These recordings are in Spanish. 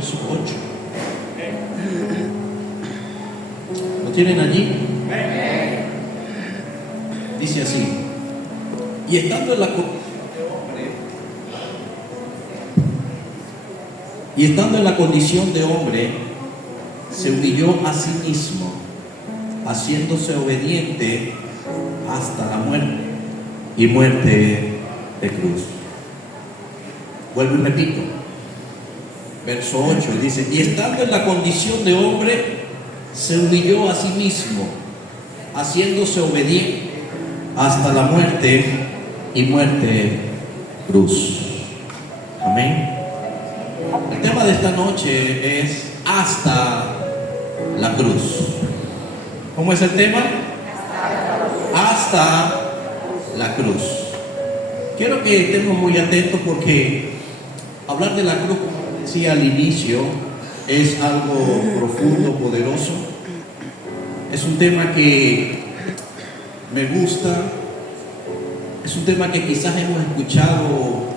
verso 8. ¿Lo tienen allí? Dice así: y estando en la condición de hombre, se humilló a sí mismo, haciéndose obediente hasta la muerte, y muerte de cruz. Vuelvo y repito, verso 8, dice: y estando en la condición de hombre, se humilló a sí mismo, haciéndose obediente hasta la muerte, y muerte cruz. Amén. El tema de esta noche es hasta la cruz. ¿Cómo es el tema? Hasta la cruz. Quiero que estemos muy atentos, porque hablar de la cruz, como decía al inicio, es algo profundo, poderoso. Es un tema que me gusta. Es un tema que quizás hemos escuchado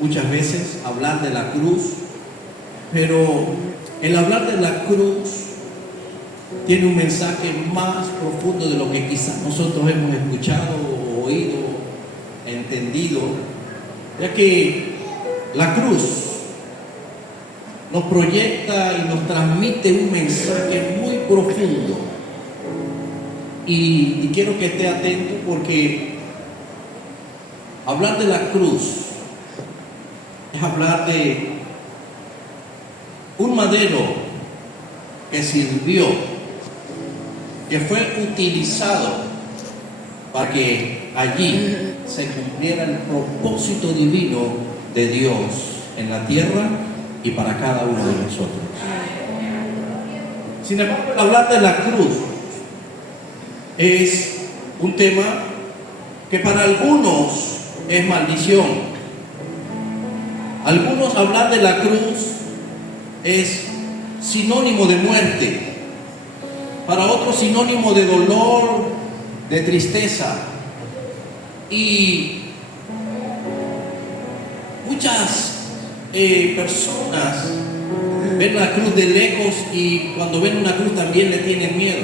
muchas veces, hablar de la cruz. Pero el hablar de la cruz tiene un mensaje más profundo de lo que quizás nosotros hemos escuchado, oído, entendido, ya que la cruz nos proyecta y nos transmite un mensaje muy profundo. Y quiero que esté atento, porque hablar de la cruz es hablar de un madero que sirvió, que fue utilizado para que allí se cumpliera el propósito divino de Dios en la tierra y para cada uno de nosotros. Sin embargo, hablar de la cruz es un tema que para algunos es maldición. Algunos, hablar de la cruz es sinónimo de muerte, para otros sinónimo de dolor, de tristeza. Y muchas personas ven la cruz de lejos, y cuando ven una cruz también le tienen miedo,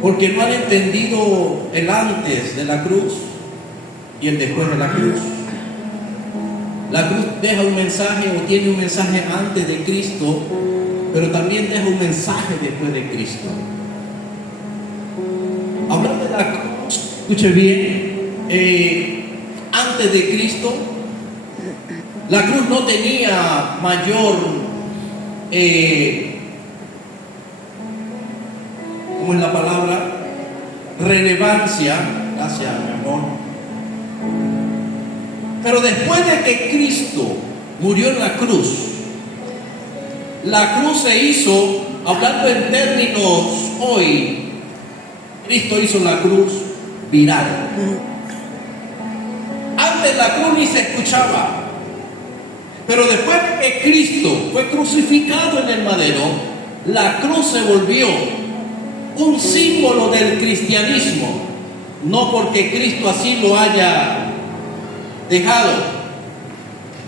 porque no han entendido el antes de la cruz y el después de la cruz. La cruz deja un mensaje, o tiene un mensaje antes de Cristo, pero también deja un mensaje después de Cristo. Hablando de la cruz, escuche bien, antes de Cristo, la cruz no tenía mayor, ¿cómo es la palabra? Relevancia. Gracias, mi amor. Pero después de que Cristo murió en la cruz se hizo, hablando en términos hoy, Cristo hizo la cruz viral. Antes la cruz ni se escuchaba, pero después de que Cristo fue crucificado en el madero, la cruz se volvió un símbolo del cristianismo, no porque Cristo así lo haya dejado,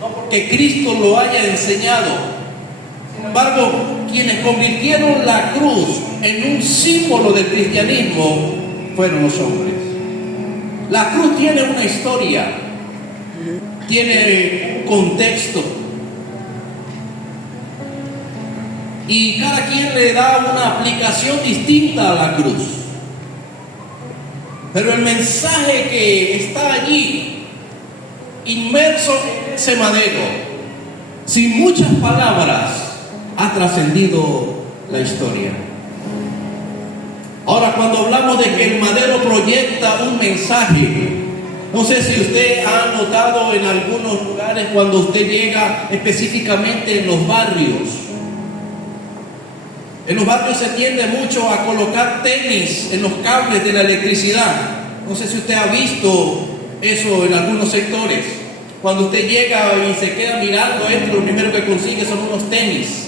no porque Cristo lo haya enseñado. Sin embargo, quienes convirtieron la cruz en un símbolo del cristianismo fueron los hombres. La cruz tiene una historia, tiene un contexto, y cada quien le da una aplicación distinta a la cruz. Pero el mensaje que está allí, inmerso en ese madero, sin muchas palabras, ha trascendido la historia. Ahora, cuando hablamos de que el madero proyecta un mensaje, no sé si usted ha notado en algunos lugares, cuando usted llega específicamente en los barrios. En los barrios se tiende mucho a colocar tenis en los cables de la electricidad. No sé si usted ha visto eso en algunos sectores. Cuando usted llega y se queda mirando esto, lo primero que consigue son unos tenis.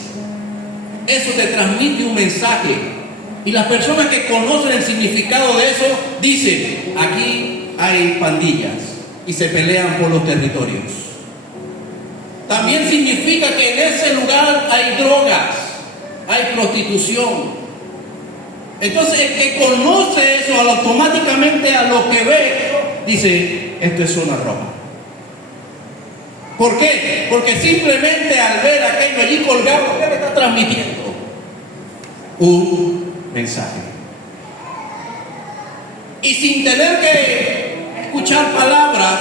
Eso te transmite un mensaje. Y las personas que conocen el significado de eso dicen: aquí hay pandillas y se pelean por los territorios. También significa que en ese lugar hay drogas, hay prostitución. Entonces el que conoce eso, automáticamente a lo que ve, dice, esto es zona roja. ¿Por qué? Porque simplemente al ver aquello allí colgado, ¿qué le está transmitiendo? Un mensaje. Y sin tener que escuchar palabras,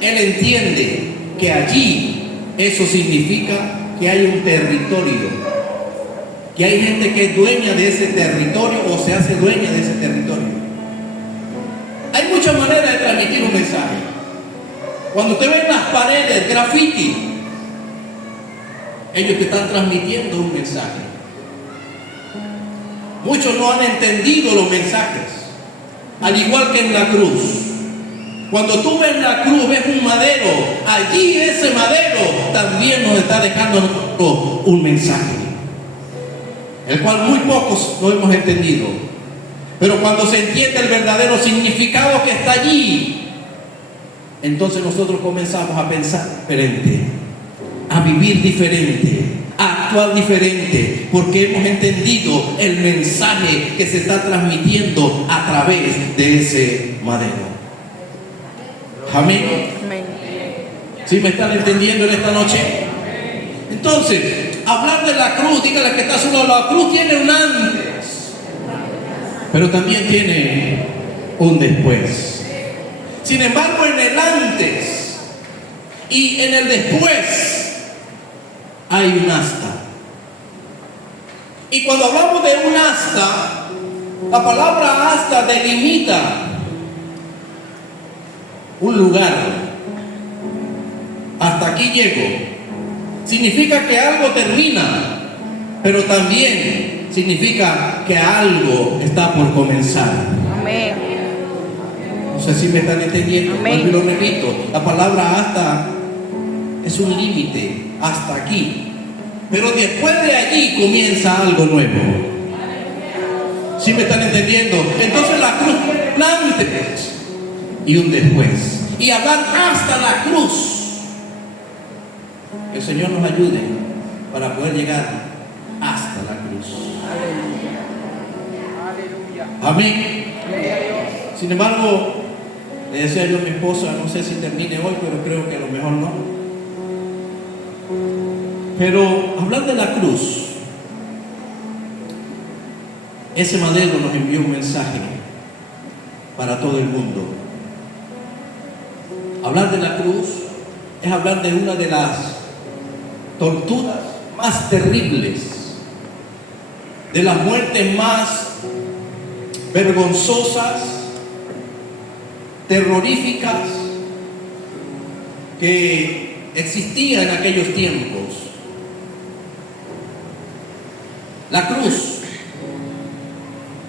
él entiende que allí eso significa que hay un territorio, que hay gente que es dueña de ese territorio o se hace dueña de ese territorio. Hay muchas maneras de transmitir un mensaje. Cuando usted ve en las paredes graffiti, ellos te están transmitiendo un mensaje. Muchos no han entendido los mensajes, al igual que en la cruz. Cuando tú ves la cruz, ves un madero, allí ese madero también nos está dejando un mensaje, el cual muy pocos lo hemos entendido. Pero cuando se entiende el verdadero significado que está allí, entonces nosotros comenzamos a pensar diferente, a vivir diferente, a actuar diferente, porque hemos entendido el mensaje que se está transmitiendo a través de ese madero. Amén. ¿Sí me están entendiendo en esta noche? Entonces, hablar de la cruz, dígale que está a su lado, la cruz tiene un antes, pero también tiene un después. Sin embargo, en el antes y en el después hay un asta. Y cuando hablamos de un asta, la palabra asta delimita un lugar. Hasta aquí llego. Significa que algo termina, pero también significa que algo está por comenzar. Amén. No sé si me están entendiendo. Amén. Y lo repito, la palabra hasta es un límite, hasta aquí. Pero después de allí comienza algo nuevo. ¿Sí me están entendiendo? Entonces la cruz tiene un antes y un después. Y hablar hasta la cruz. Que el Señor nos ayude para poder llegar hasta la cruz. Amén. Sin embargo, le decía yo a mi esposa, no sé si termine hoy, pero creo que a lo mejor no. Pero hablar de la cruz, ese madero nos envió un mensaje para todo el mundo. Hablar de la cruz es hablar de una de las torturas más terribles, de las muertes más vergonzosas, terroríficas que existían en aquellos tiempos. La cruz,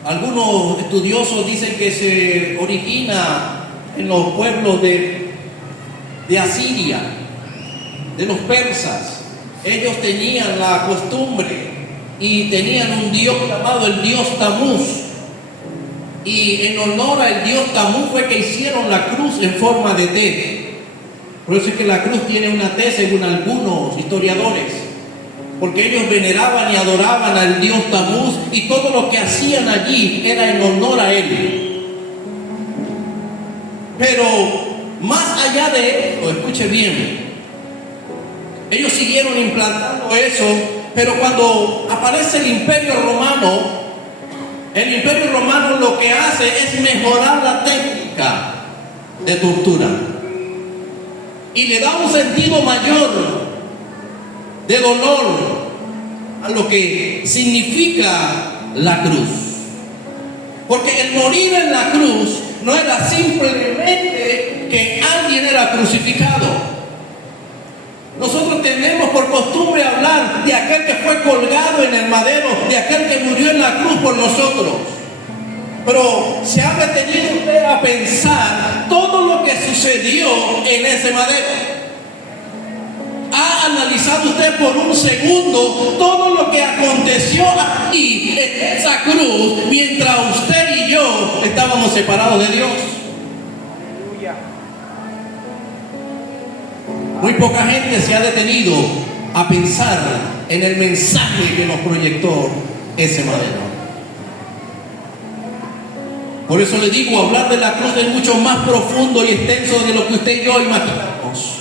algunos estudiosos dicen que se origina en los pueblos de Asiria, de los persas. Ellos tenían la costumbre y tenían un dios llamado el dios Tamuz, y en honor al dios Tamuz fue que hicieron la cruz en forma de T. Por eso es que la cruz tiene una T según algunos historiadores, porque ellos veneraban y adoraban al dios Tamuz, y todo lo que hacían allí era en honor a él. Pero más allá de eso, escuche bien, ellos siguieron implantando eso, pero cuando aparece el Imperio Romano, el Imperio Romano lo que hace es mejorar la técnica de tortura y le da un sentido mayor de dolor a lo que significa la cruz. Porque el morir en la cruz no era simplemente que alguien era crucificado. Nosotros tenemos por costumbre hablar de aquel que fue colgado en el madero, de aquel que murió en la cruz por nosotros. Pero se ha detenido usted a pensar todo lo que sucedió en ese madero. ¿Ha analizado usted por un segundo todo lo que aconteció aquí en esa cruz mientras usted y yo estábamos separados de Dios? Muy poca gente se ha detenido a pensar en el mensaje que nos proyectó ese madero. Por eso le digo, hablar de la cruz es mucho más profundo y extenso de lo que usted y yo imaginamos.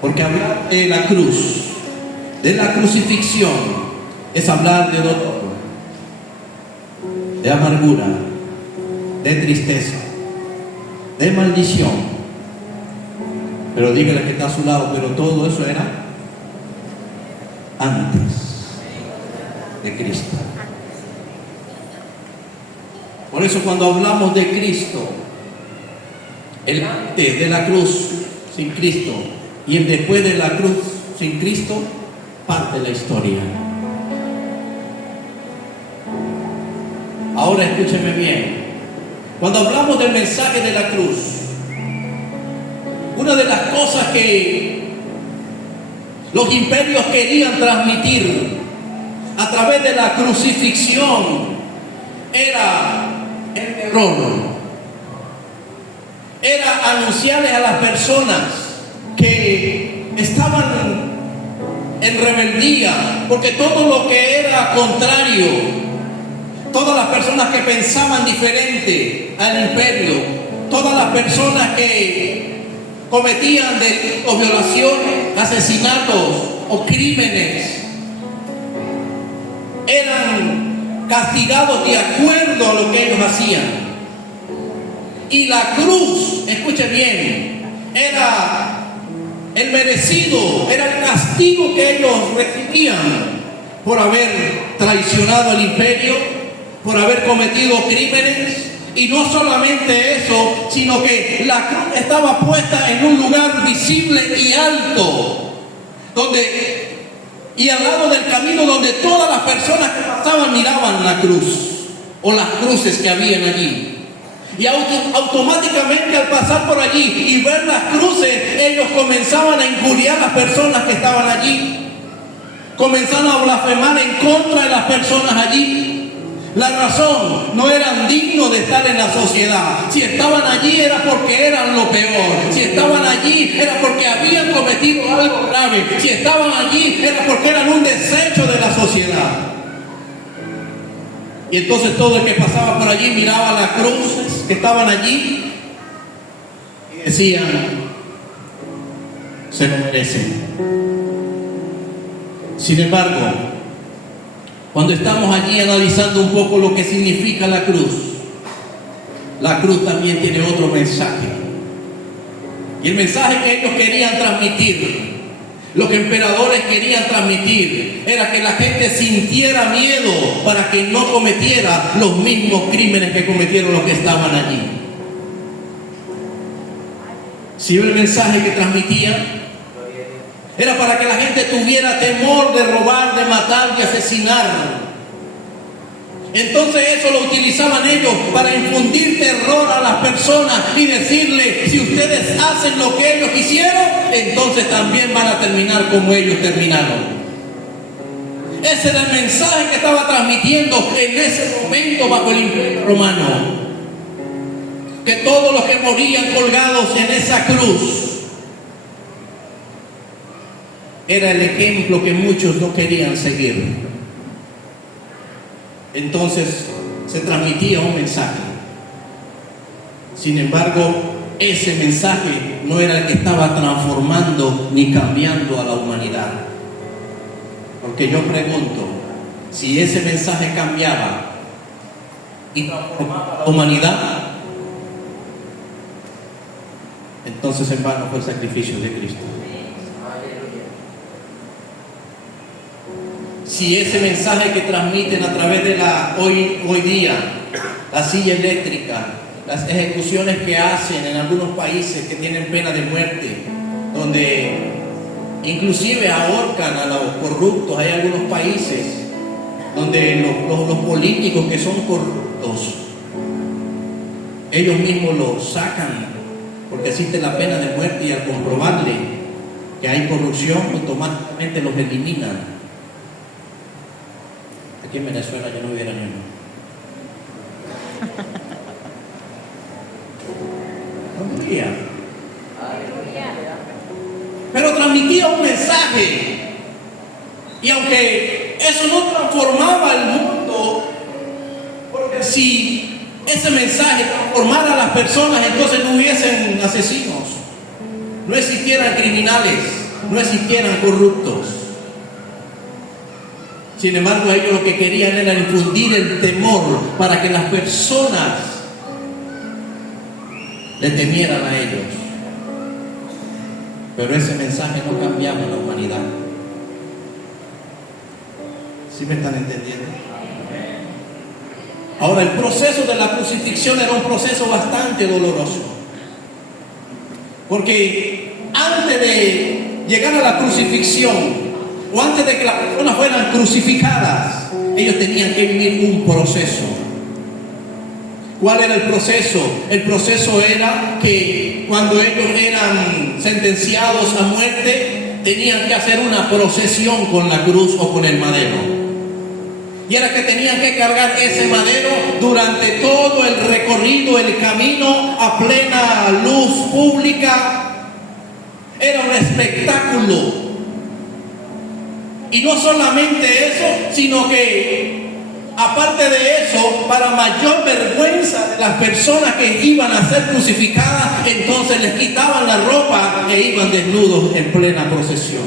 Porque hablar de la cruz, de la crucifixión, es hablar de dolor, de amargura, de tristeza, de maldición. Pero dígale que está a su lado, pero todo eso era antes de Cristo. Por eso cuando hablamos de Cristo, el antes de la cruz sin Cristo y el después de la cruz sin Cristo, parte de la historia. Ahora escúcheme bien. Cuando hablamos del mensaje de la cruz, una de las cosas que los imperios querían transmitir a través de la crucifixión era el terror, era anunciarles a las personas que estaban en rebeldía, porque todo lo que era contrario, todas las personas que pensaban diferente al imperio, todas las personas que cometían delitos, violaciones, asesinatos o crímenes, eran castigados de acuerdo a lo que ellos hacían. Y la cruz, escuche bien, era el merecido, era el castigo que ellos recibían por haber traicionado al imperio, por haber cometido crímenes. Y no solamente eso, sino que la cruz estaba puesta en un lugar visible y alto, y al lado del camino donde todas las personas que pasaban miraban la cruz o las cruces que habían allí. Y automáticamente al pasar por allí y ver las cruces, ellos comenzaban a injuriar a las personas que estaban allí. Comenzaron a blasfemar en contra de las personas allí. La razón, no eran dignos de estar en la sociedad. Si estaban allí era porque eran lo peor. Si estaban allí era porque habían cometido algo grave. Si estaban allí era porque eran un desecho de la sociedad. Y entonces todo el que pasaba por allí miraba las cruces que estaban allí y decían, se lo merecen. Sin embargo, cuando estamos allí analizando un poco lo que significa la cruz también tiene otro mensaje. Y el mensaje que ellos querían transmitir, los emperadores querían transmitir, era que la gente sintiera miedo para que no cometiera los mismos crímenes que cometieron los que estaban allí. ¿Sí ve el mensaje que transmitían? Era para que la gente tuviera temor de robar, de matar, de asesinar. Entonces eso lo utilizaban ellos para infundir terror a las personas y decirle, si ustedes hacen lo que ellos hicieron, entonces también van a terminar como ellos terminaron. Ese era el mensaje que estaba transmitiendo en ese momento bajo el imperio romano. Que todos los que morían colgados en esa cruz era el ejemplo que muchos no querían seguir. Entonces se transmitía un mensaje. Sin embargo, ese mensaje no era el que estaba transformando ni cambiando a la humanidad. Porque yo pregunto, si ese mensaje cambiaba y transformaba a la humanidad, entonces en vano fue el sacrificio de Cristo. Si ese mensaje que transmiten a través de hoy día, la silla eléctrica, las ejecuciones que hacen en algunos países que tienen pena de muerte, donde inclusive ahorcan a los corruptos, hay algunos países donde los políticos que son corruptos, ellos mismos los sacan porque existe la pena de muerte, y al comprobarle que hay corrupción, automáticamente los eliminan. Aquí en Venezuela yo no hubiera ni uno. No habría. pero transmitía un mensaje. Y aunque eso no transformaba el mundo, porque si ese mensaje transformara a las personas, entonces no hubiesen asesinos, no existieran criminales, no existieran corruptos. Sin embargo, ellos lo que querían era infundir el temor para que las personas le temieran a ellos. Pero ese mensaje no cambiaba la humanidad. ¿Sí me están entendiendo? Ahora, el proceso de la crucifixión era un proceso bastante doloroso. Porque antes de llegar a la crucifixión, o antes de que las personas fueran crucificadas, ellos tenían que vivir un proceso. ¿Cuál era el proceso? El proceso era que cuando ellos eran sentenciados a muerte, tenían que hacer una procesión con la cruz o con el madero. Y era que tenían que cargar ese madero durante todo el recorrido, el camino a plena luz pública. Era un espectáculo. Y no solamente eso, sino que aparte de eso, para mayor vergüenza de las personas que iban a ser crucificadas, entonces les quitaban la ropa e iban desnudos en plena procesión.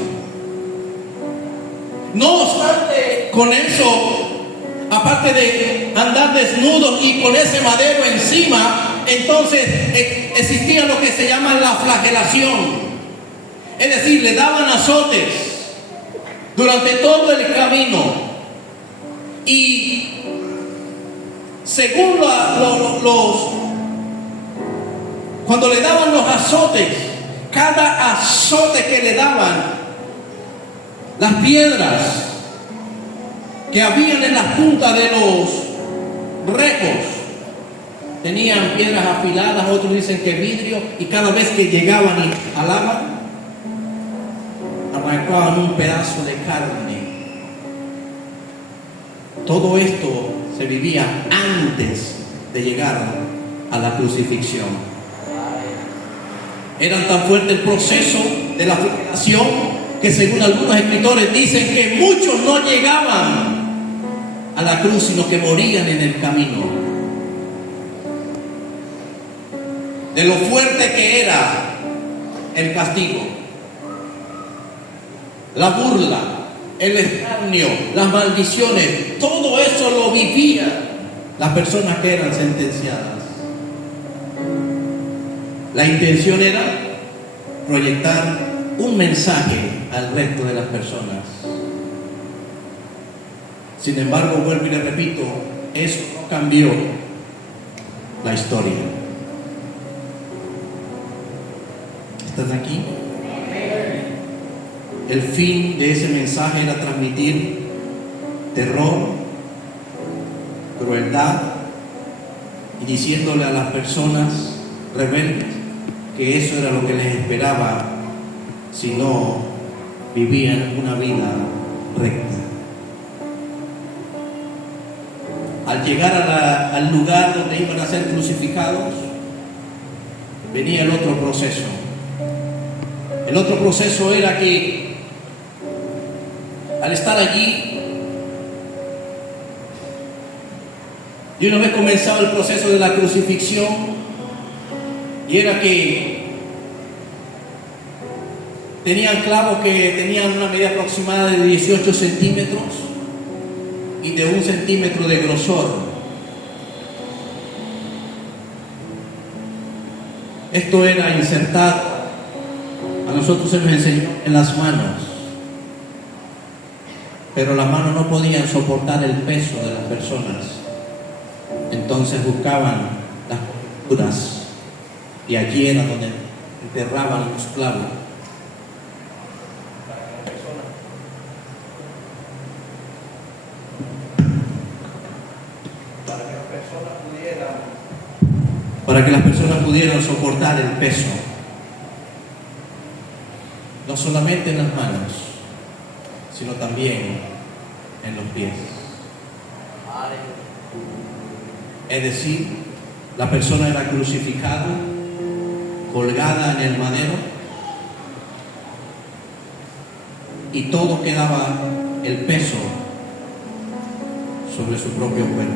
No obstante, con eso, aparte de andar desnudos y con ese madero encima, entonces existía lo que se llama la flagelación. Es decir, le daban azotes durante todo el camino. Y según cuando le daban los azotes, cada azote que le daban, las piedras que habían en las puntas de los rejos tenían piedras afiladas, otros dicen que vidrio, y cada vez que llegaban y jalaban, arrancaban un pedazo de carne. Todo esto se vivía antes de llegar a la crucifixión. Era tan fuerte el proceso de la flagelación que, según algunos escritores, dicen que muchos no llegaban a la cruz, sino que morían en el camino. De lo fuerte que era el castigo, la burla, el escarnio, las maldiciones, todo eso lo vivían las personas que eran sentenciadas. La intención era proyectar un mensaje al resto de las personas. Sin embargo, vuelvo y le repito, eso no cambió la historia. ¿Están aquí? El fin de ese mensaje era transmitir terror, crueldad, y diciéndole a las personas rebeldes que eso era lo que les esperaba si no vivían una vida recta. Al llegar al lugar donde iban a ser crucificados, venía el otro proceso. El otro proceso era que al estar allí, y una vez comenzaba el proceso de la crucifixión, y era que tenían clavos que tenían una medida aproximada de 18 centímetros y de 1 centímetro de grosor. Esto era insertado, a nosotros se nos enseñó, en las manos, pero las manos no podían soportar el peso de las personas. Entonces buscaban las costuras y allí era donde enterraban los clavos. Para que las personas pudieran soportar el peso, no solamente en las manos, sino también en los pies. Es decir, la persona era crucificada, colgada en el madero, y todo quedaba el peso sobre su propio cuerpo.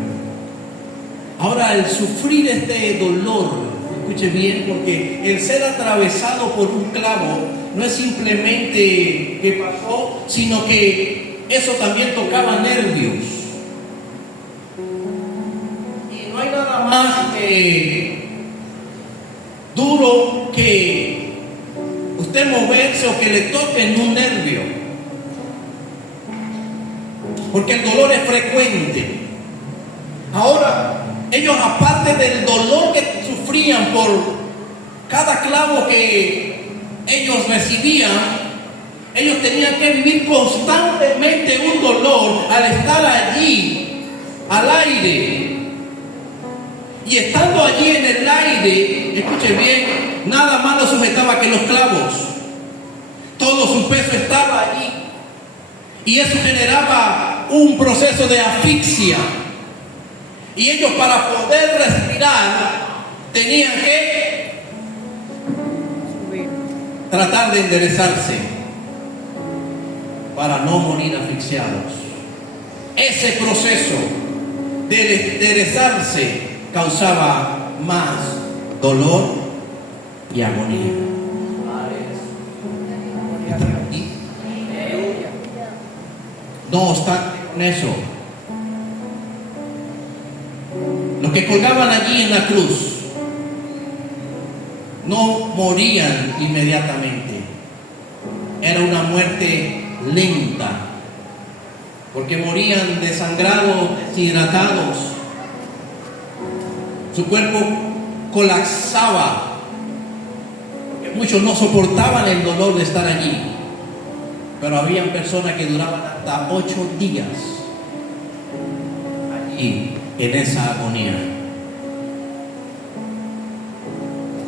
Ahora, el sufrir este dolor, escuche bien, porque el ser atravesado por un clavo no es simplemente que pasó, sino que eso también tocaba nervios. Y no hay nada más duro que usted moverse o que le toquen un nervio, porque el dolor es frecuente. Ahora, ellos, aparte del dolor que sufrían por cada clavo que ellos recibían, ellos tenían que vivir constantemente un dolor al estar allí, al aire. Y estando allí en el aire, escuche bien, nada más lo sujetaba que los clavos. Todo su peso estaba allí. Y eso generaba un proceso de asfixia. Y ellos, para poder respirar, tenían que tratar de enderezarse para no morir asfixiados. Ese proceso de enderezarse causaba más dolor y agonía. No obstante con eso, los que colgaban allí en la cruz no morían inmediatamente. Era una muerte lenta, porque morían desangrados, deshidratados. Su cuerpo colapsaba, porque muchos no soportaban el dolor de estar allí. Pero habían personas que duraban hasta 8 días allí en esa agonía.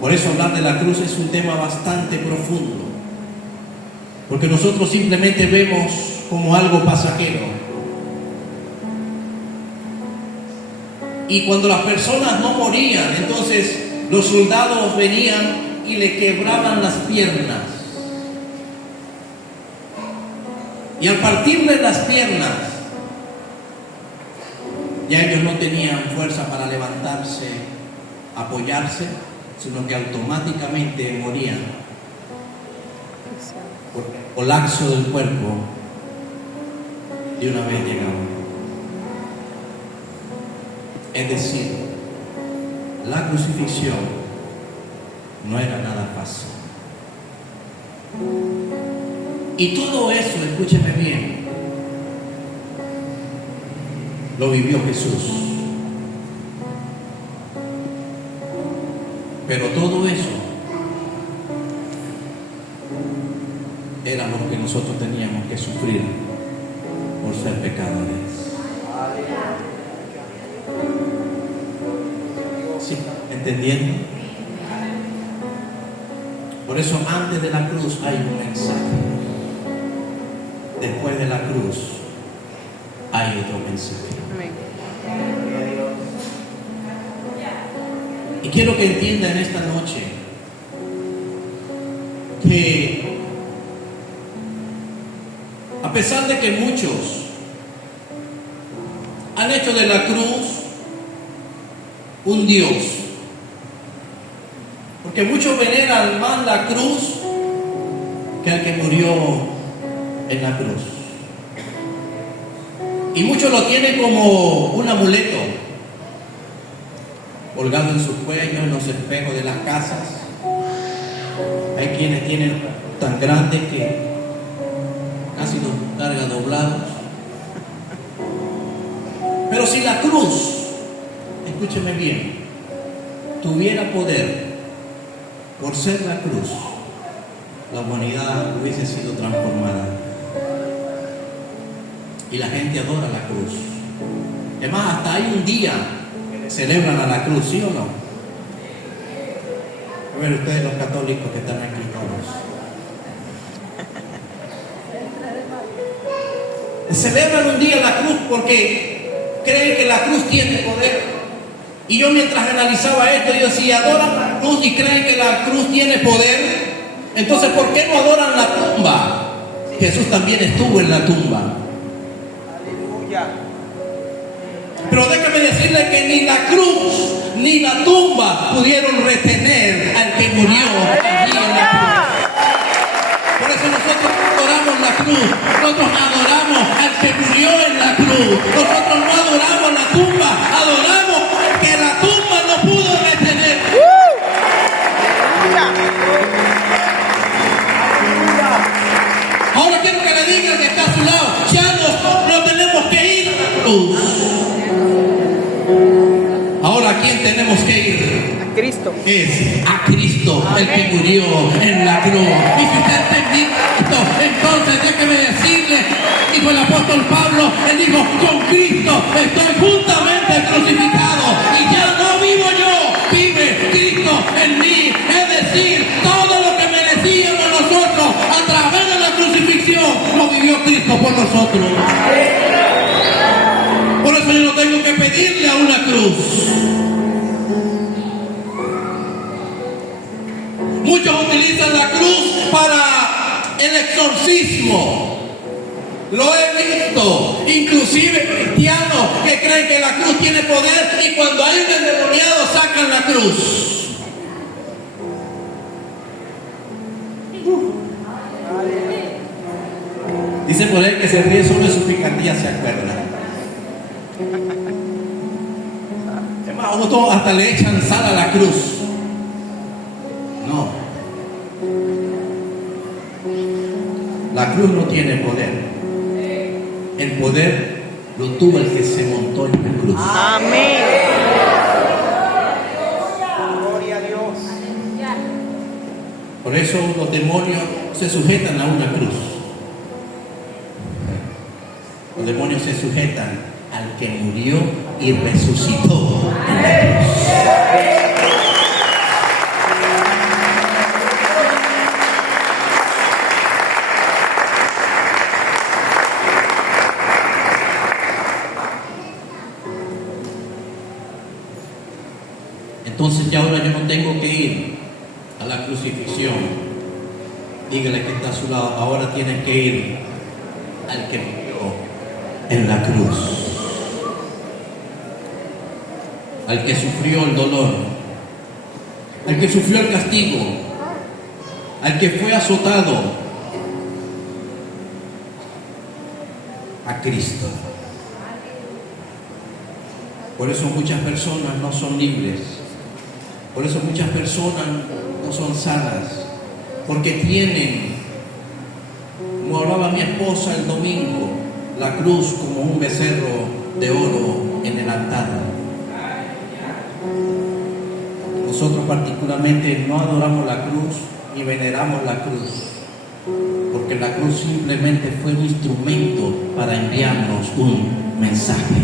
Por eso hablar de la cruz es un tema bastante profundo, porque nosotros simplemente vemos como algo pasajero. Y cuando las personas no morían, entonces los soldados venían y le quebraban las piernas. Y al partirle las piernas, ya ellos no tenían fuerza para levantarse, apoyarse, sino que automáticamente morían por el colapso del cuerpo de una vez llegaba. Es decir, la crucifixión no era nada fácil. Y todo eso, escúcheme bien, lo vivió Jesús. Pero todo eso era lo que nosotros teníamos que sufrir por ser pecadores. ¿Sí? ¿Entendiendo? Por eso antes de la cruz hay un mensaje. Después de la cruz hay otro mensaje. Y quiero que entiendan esta noche que a pesar de que muchos han hecho de la cruz un Dios, porque muchos veneran más la cruz que al que murió en la cruz. Y muchos lo tienen como un amuleto colgado en su cuello, en los espejos de las casas. Hay quienes tienen tan grandes que casi los carga doblados. Pero si la cruz, escúcheme bien, tuviera poder, por ser la cruz, la humanidad hubiese sido transformada. Y la gente adora la cruz. Es más, hasta hay un día que celebran a la cruz, ¿sí o no? A ver, ustedes los católicos que están aquí todos. Celebran un día la cruz porque creen que la cruz tiene poder. Y yo, mientras analizaba esto, yo decía, adoran la cruz y creen que la cruz tiene poder. Entonces, ¿por qué no adoran la tumba? Jesús también estuvo en la tumba. Aleluya. Pero déjame decirle que ni la cruz ni la tumba pudieron retener al que murió allí en la cruz. Por eso nosotros adoramos la cruz, nosotros adoramos al que murió en la cruz, nosotros no adoramos la tumba, adoramos que la tumba no pudo retener. Ahora quiero que le diga al que está a su lado, ya no tenemos que ir a la cruz. Ahora, ¿a quién tenemos que ir? A Cristo. Es a Cristo, el que murió en la cruz. Y si usted entendí esto, entonces déjeme decirle, dijo el apóstol Pablo, él dijo, con Cristo estoy juntamente crucificado y ya no vivo yo, vive Cristo en mí. Es decir, todo lo que merecíamos nosotros a través de la crucifixión, lo vivió Cristo por nosotros. Por eso yo no tengo que pedirle a una cruz. Muchos utilizan la cruz para el exorcismo. Lo he visto, inclusive cristianos que creen que la cruz tiene poder y cuando hay un endemoniado sacan la cruz. Dice por él que se ríe solo de su picardía, se acuerda. Es más, otros hasta le echan sal a la cruz. No. La cruz no tiene poder. El poder lo tuvo el que se montó en la cruz. Amén. Gloria a Dios. Por eso los demonios se sujetan a una cruz. Los demonios se sujetan al que murió y resucitó en la cruz. Entonces ya ahora yo no tengo que ir a la crucifixión. Dígale que está a su lado, ahora tiene que ir al que murió en la cruz, al que sufrió el dolor, al que sufrió el castigo, al que fue azotado, a Cristo. Por eso muchas personas no son libres. Por eso muchas personas no son sanas, porque tienen, como hablaba mi esposa el domingo, la cruz como un becerro de oro en el altar. Nosotros particularmente no adoramos la cruz ni veneramos la cruz, porque la cruz simplemente fue un instrumento para enviarnos un mensaje.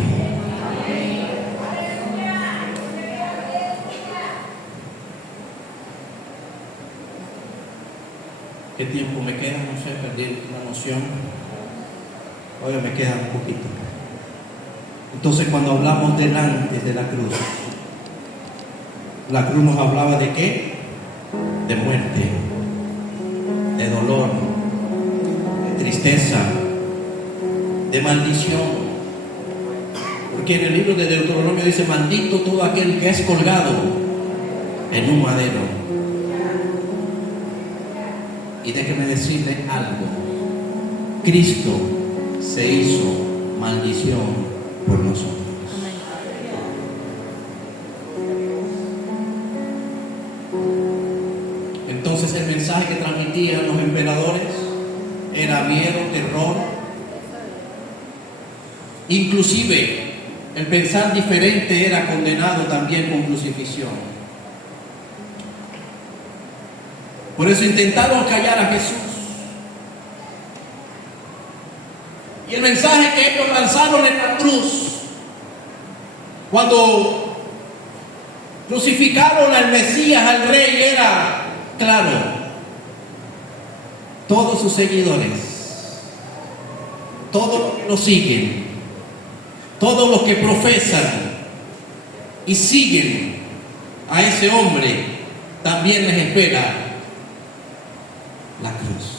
¿Qué tiempo me queda? No sé, perdí la noción. Oye, me queda un poquito. Entonces, cuando hablamos delante de la cruz nos hablaba de ¿qué? De muerte, de dolor, de tristeza, de maldición. Porque en el libro de Deuteronomio dice, maldito todo aquel que es colgado en un madero. Y déjeme decirle algo, Cristo se hizo maldición por nosotros. Entonces el mensaje que transmitían los emperadores era miedo, terror, inclusive el pensar diferente era condenado también con crucifixión. Por eso intentaron callar a Jesús. Y el mensaje que ellos lanzaron en la cruz, cuando crucificaron al Mesías, al Rey, era claro. Todos sus seguidores, todos los que lo siguen, todos los que profesan y siguen a ese hombre, también les espera la cruz.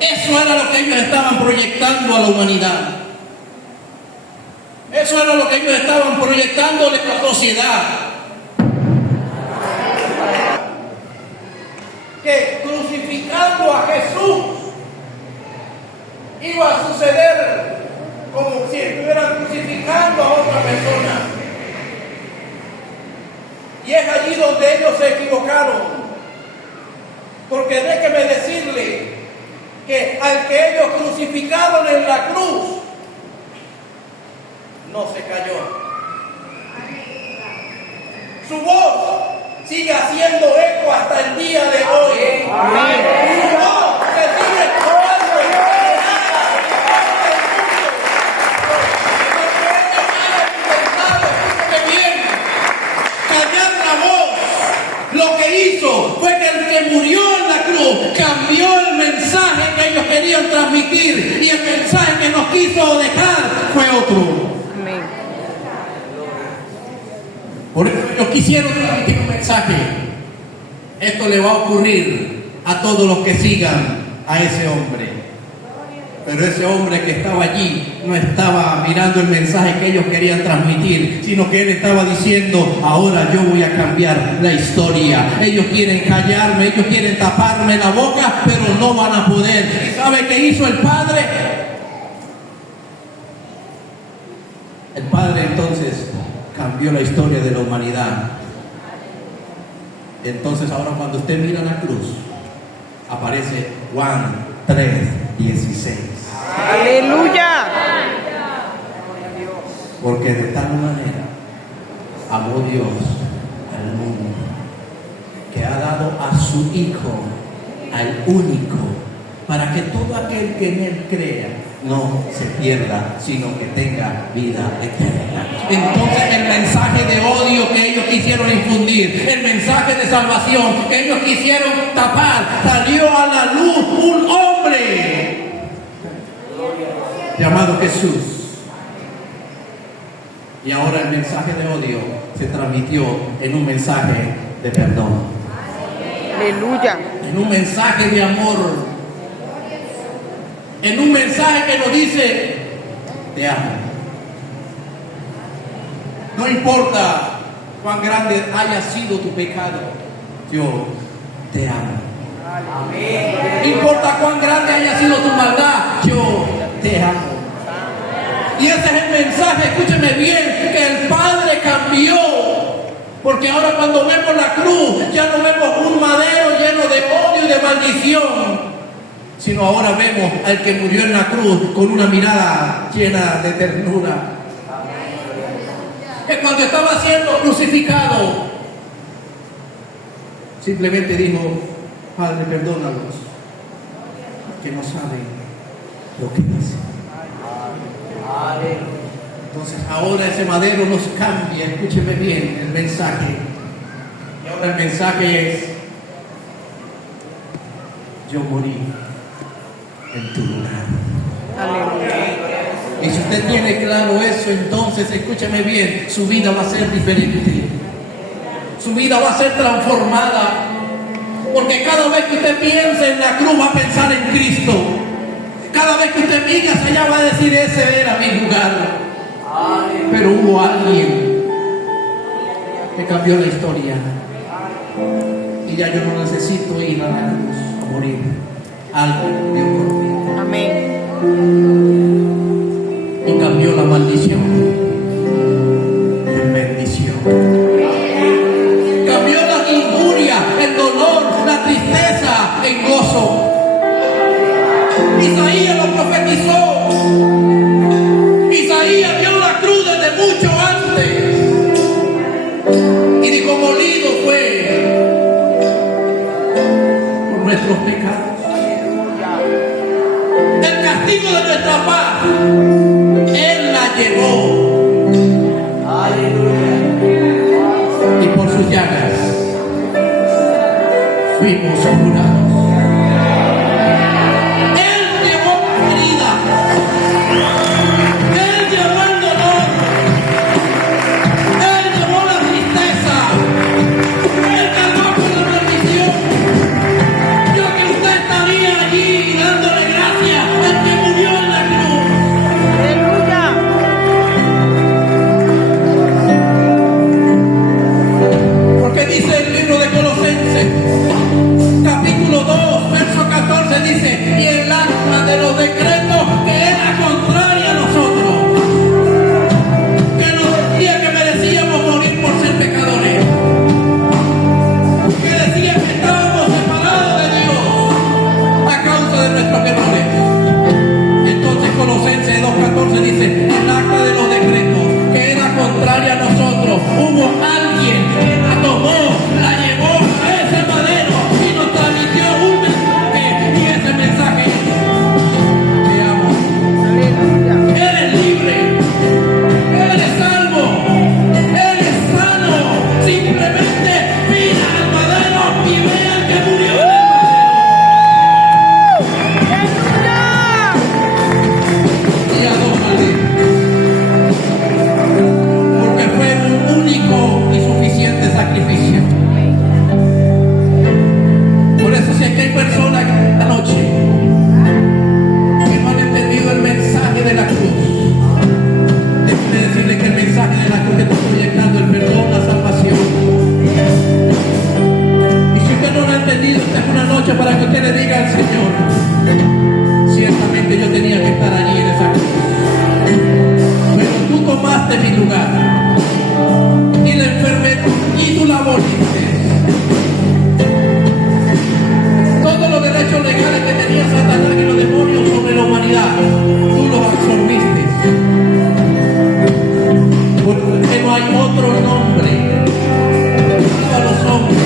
Eso era lo que ellos estaban proyectando a la humanidad. Eso era lo que ellos estaban proyectando a la sociedad. Que crucificando a Jesús iba a suceder como si estuvieran crucificando a otra persona. Y es allí donde ellos se equivocaron. Porque déjeme decirle que al que ellos crucificaron en la cruz, no se cayó. Su voz sigue haciendo eco hasta el día de hoy. Su voz se sigue ecoando en cada nada, bien, callar la voz. Lo que hizo fue que el que murió en la cruz cambió el mensaje que ellos querían transmitir, y el mensaje que nos quiso dejar fue otro. Por eso ellos quisieron transmitir un mensaje. Esto le va a ocurrir a todos los que sigan a ese hombre. Pero ese hombre que estaba allí no estaba mirando el mensaje que ellos querían transmitir, sino que él estaba diciendo: ahora yo voy a cambiar la historia. Ellos quieren callarme, ellos quieren taparme la boca, pero no van a poder. ¿Y sabe qué hizo el Padre? El Padre entonces cambió la historia de la humanidad. Entonces ahora cuando usted mira la cruz, aparece Juan 3:16. Aleluya. Porque de tal manera amó Dios al mundo, que ha dado a su Hijo, al único, para que todo aquel que en Él crea no se pierda, sino que tenga vida eterna. Entonces el mensaje de odio que ellos quisieron infundir, el mensaje de salvación que ellos quisieron tapar, salió a la luz un hombre llamado Jesús. Y ahora el mensaje de odio se transmitió en un mensaje de perdón. Aleluya. En un mensaje de amor. En un mensaje que nos dice: te amo. No importa cuán grande haya sido tu pecado, yo te amo. No importa cuán grande haya sido tu maldad, yo te amo. Y ese es el mensaje, escúcheme bien, que el Padre cambió. Porque ahora cuando vemos la cruz, ya no vemos un madero lleno de odio y de maldición, sino ahora vemos al que murió en la cruz con una mirada llena de ternura. Que cuando estaba siendo crucificado, simplemente dijo: Padre, perdónalos, que no saben lo que hacen. Entonces ahora ese madero nos cambia. Escúcheme bien el mensaje. Y ahora el mensaje es: yo morí en tu lugar. Y si usted tiene claro eso, entonces escúcheme bien, su vida va a ser diferente. Su vida va a ser transformada. Porque cada vez que usted piense en la cruz, va a pensar en Cristo. Cada vez que usted mire hacia allá, va a decir: ese era mi lugar. Pero hubo alguien que cambió la historia. Y ya yo no necesito ir a la cruz a morir. Alguien murió por mí. Amén. Y cambió la maldición en bendición. Cambió la injuria, el dolor, la tristeza en gozo. Isaías lo profetizó. Isaías vio la cruz desde mucho antes y dijo: molido fue por nuestros pecados. El castigo de nuestra paz, Él la llevó. Y por sus llagas fuimos curados. Está esta es una noche para que usted le diga al Señor, ciertamente yo tenía que estar allí en esa cruz, pero tú tomaste mi lugar y la enfermedad y tú la aboliste. Todos los derechos legales que tenía Satanás y los demonios sobre la humanidad, tú los absorbiste. Porque no hay otro nombre para los hombres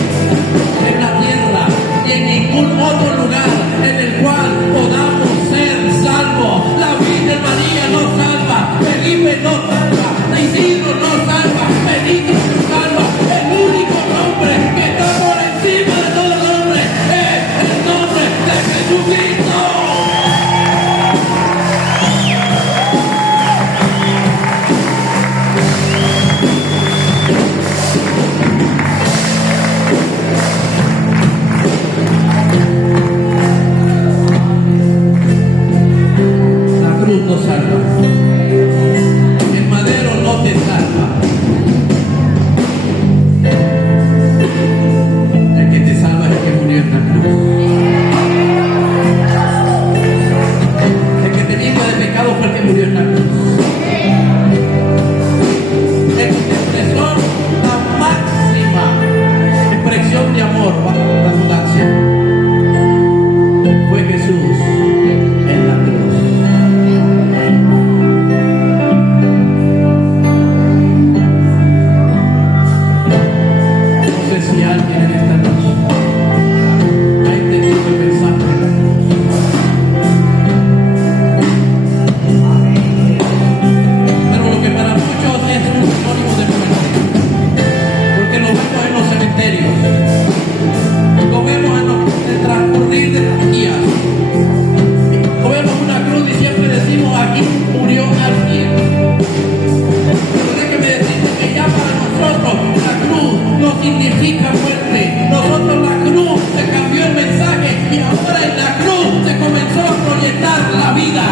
en la tierra y en ningún otro lugar en el cual podamos ser salvos. La Virgen María nos salva, Felipe nos salva, Isidro nos salva, Benito nos salva. El único nombre que está por encima de todo nombre es el nombre de Jesucristo. No salva. El madero no te salva. El que te salva es el que murió en la cruz. El que te limpia de pecado fue el que murió en la cruz. El que te expresó la máxima expresión de amor, bajo la redundancia, fue Jesús en la cruz. Si alguien en esta noche ha entendido el mensaje de la cruz, pero lo que para muchos es un sinónimo de muerte, porque lo vemos en los cementerios, lo vemos en el transcurrir de los días, lo vemos una cruz y siempre decimos aquí murió alguien. Pero déjeme decirte que ya para nosotros la cruz no significa muerte. Nosotros la cruz se cambió el mensaje y ahora en la cruz se comenzó a proyectar la vida.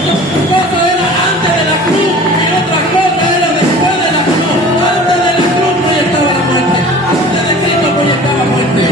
Una cosa era antes de la cruz y otra cosa era después de la cruz. Antes de la cruz proyectaba la muerte. Antes de Cristo proyectaba muerte.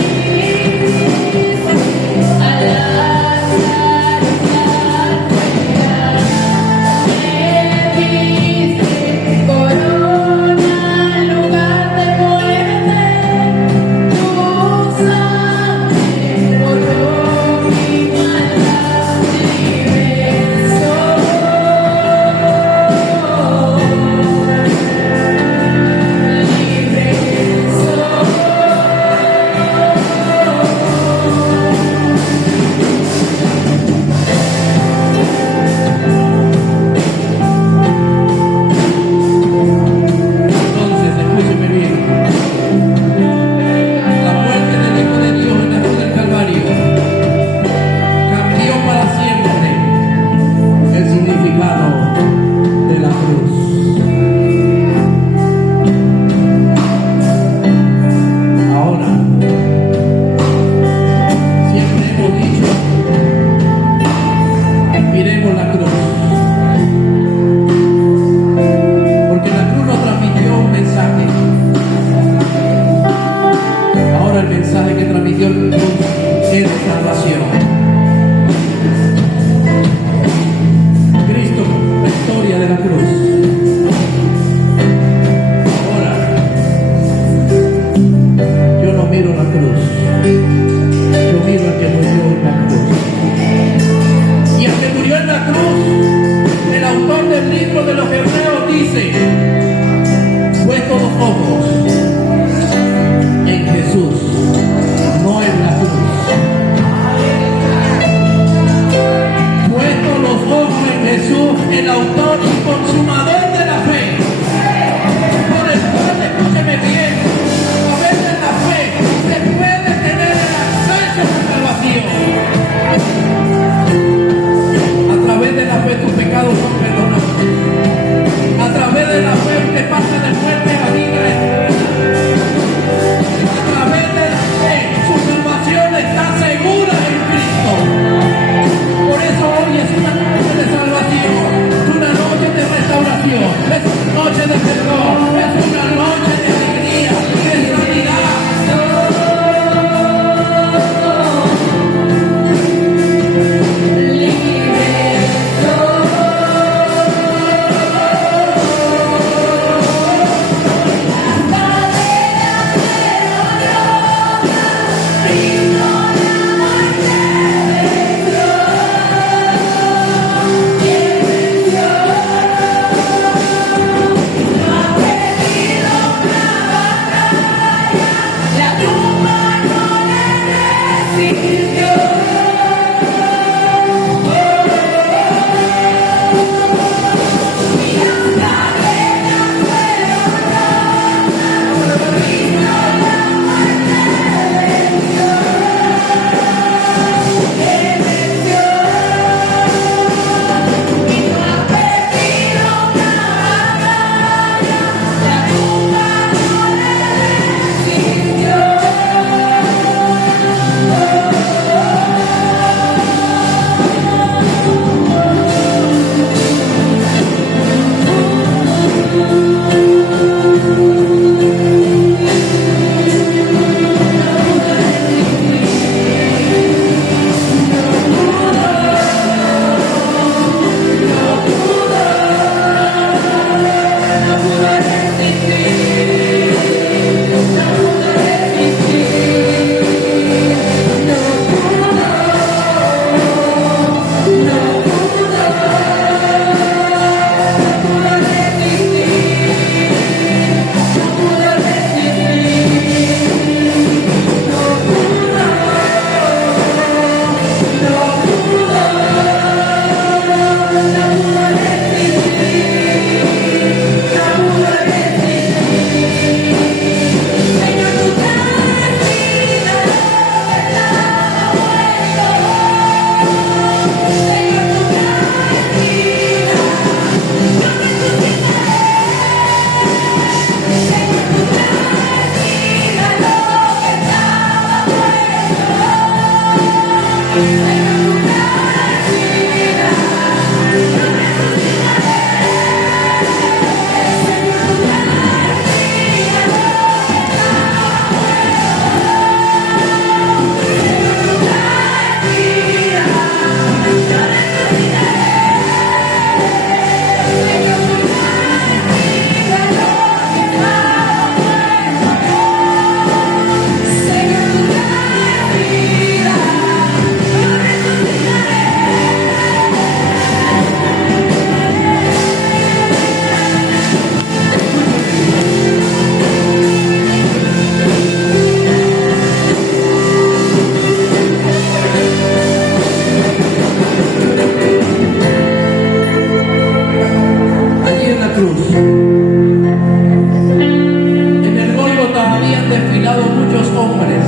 muchos hombres,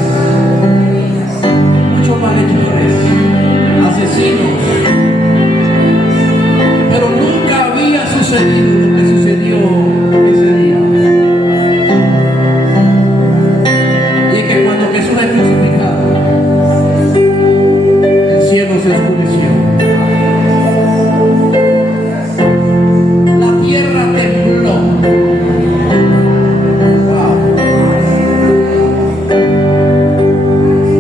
muchos malhechores, asesinos, pero nunca había sucedido lo que sucedió ese día. Y es que cuando Jesús es crucificado, el cielo se oscureció. La tierra tembló. Wow.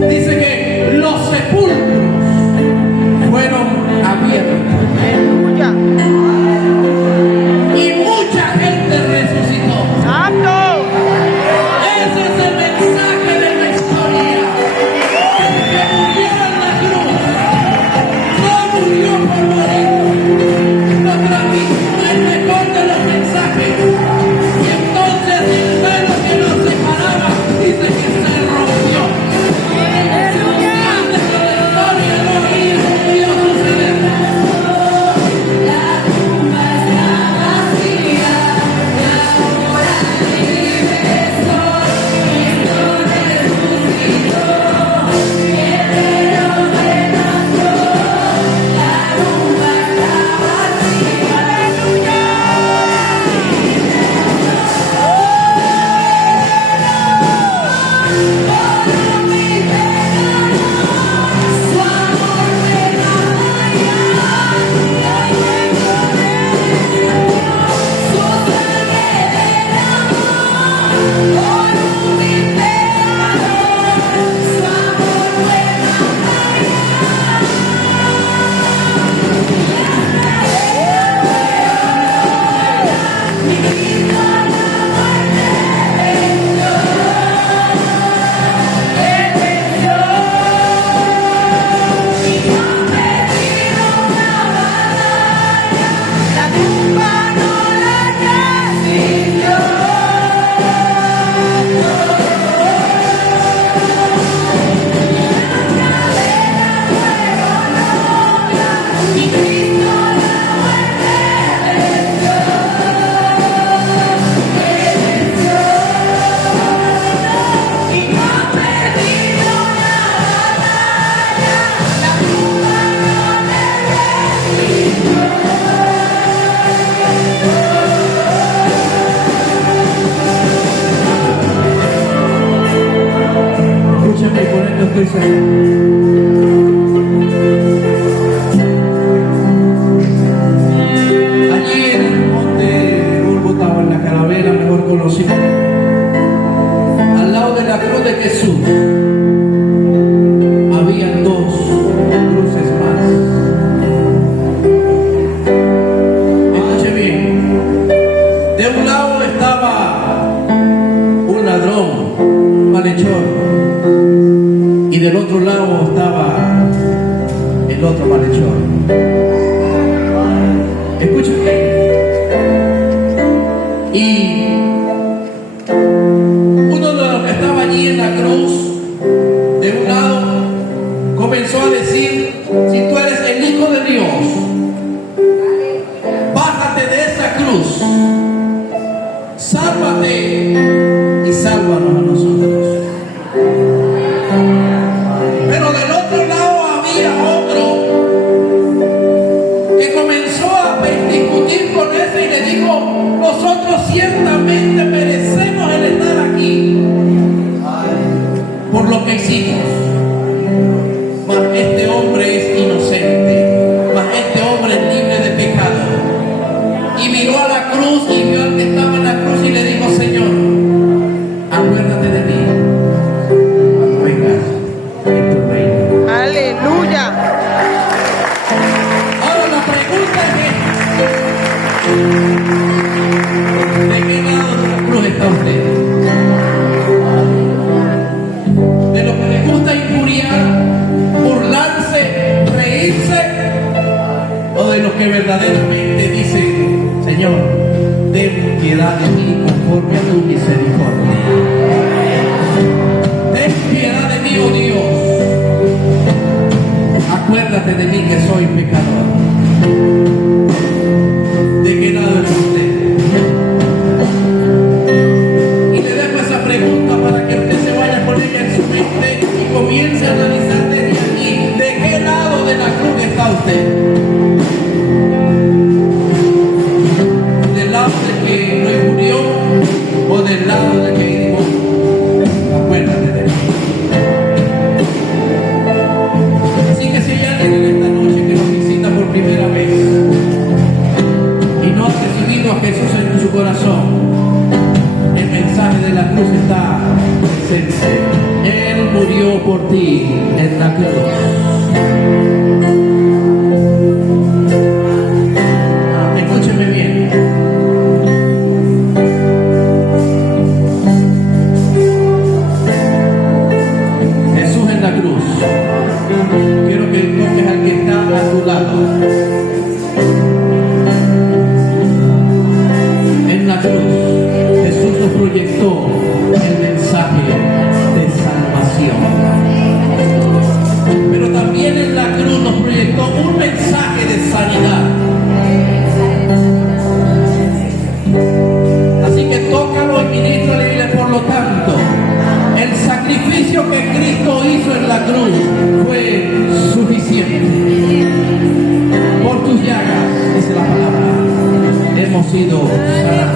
Dice que los sepulcros fueron abiertos. Aleluya. Y mucha gente resucitó. Santo. Ese es el mensaje de la historia. El que murió en la cruz no murió por morir. Lo transmitió el mejor de los mensajes. Y entonces el velo que nos separaba dice que se rompió. Antes de la historia no había podido suceder. Escúchame, con esto estoy cerrando. Allí en el monte de Gólgota, o en la calavera mejor conocida, al lado de la cruz de Jesús, había dos cruces más. Escuche bien. De un lado estaba un ladrón, un malhechor, y del otro lado estaba el otro malhechor. Escúchame. Y uno de los que estaba allí en la cruz, de un lado, comenzó a decir: si tú eres el Hijo de Dios, bájate de esa cruz, sálvate y sálvanos a nosotros. Pero del otro lado había otro que comenzó a discutir con ese y le dijo: nosotros ciertamente merecemos el estar aquí por lo que hicimos, mas este hombre es inocente, mas este hombre es libre de pecado. Y miró a la cruz y vio al que estaba en la cruz y le dijo: Señor, acuérdate de mí cuando vengas en tu reino. Aleluya. Ahora la pregunta es: ¿de qué lado de la cruz está usted? ¿De los que les gusta injuriar, burlarse, reírse? ¿O de los que verdaderamente dicen: Señor, ten piedad de mí conforme a tu misericordia? Ten piedad de mí, oh Dios. Acuérdate de mí que soy pecador. ¿De qué lado está usted? Y le dejo esa pregunta para que usted se vaya por comience a analizar desde aquí de qué lado de la cruz está usted. ¿Del lado de que no murió o del lado de que dijo, acuérdate de mí? Así que si hay alguien en esta noche que nos visita por primera vez y no ha recibido a Jesús en su corazón, el mensaje de la cruz está presente. Él murió por ti en la cruz. Escúcheme bien. Jesús en la cruz. Quiero que toques al que está a tu lado. En la cruz, Jesús nos proyectó el mensaje de salvación. Pero también en la cruz nos proyectó un mensaje de sanidad. Así que tócalo y ministrale y dile, por lo tanto, el sacrificio que Cristo hizo en la cruz fue suficiente. Por tus llagas, dice la palabra, hemos sido sanados.